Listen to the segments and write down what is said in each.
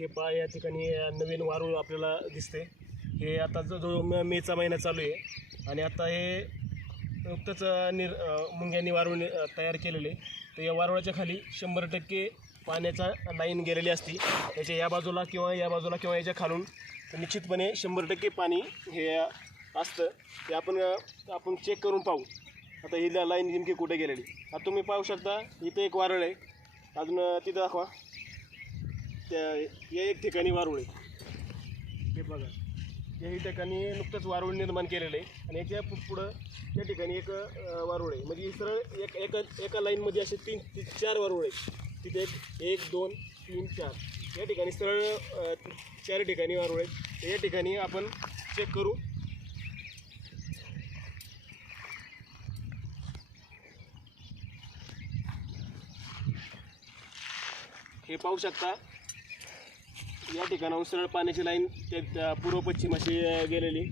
हे पहा या ठिकाणी नवीन वारूळ आपल्याला दिसते. हे आता जो मेचा महिना चालू आहे आणि आता हे नुकतंच मुंग्यांनी वारूळ तयार केलेले. तर या वारुळाच्या खाली 100% पाण्याचा लाईन गेलेली असती. याच्या या बाजूला किंवा या बाजूला किंवा याच्या खालून निश्चितपणे 100% पाणी हे असतं. ते आपण चेक करून पाहू. आता ही लाईन नेमकी कुठे गेलेली. आता तुम्ही पाहू शकता इथं एक वारुळ आहे. अजून तिथं दाखवा. या एक ठिकाणी वारुळ आहे. हे बघा याही ठिकाणी नुकतंच वारुळ निर्माण केलेलं आहे आणि याच्या पुढं त्या ठिकाणी एक वारुळ आहे. म्हणजे सरळ एका लाईनमध्ये असे 4 वारुळ आहेत. तिथे 1 2 3 4 या ठिकाणी सरळ 4 ठिकाणी वारुळ आहेत. या ठिकाणी आपण चेक करू. हे पाहू शकता या ठिकाणाहून सरळ पाण्याची लाईन त्या पूर्व पश्चिम अशी गेलेली.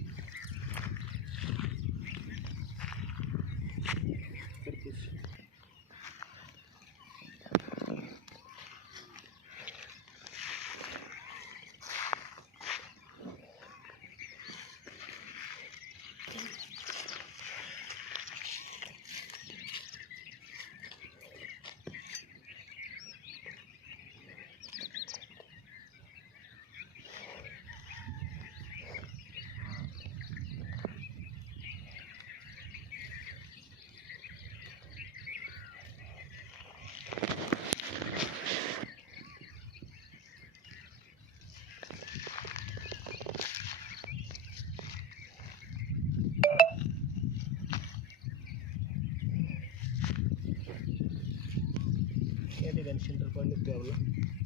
या ठिकाणी सेंटर पॉईंट निघतो आपला.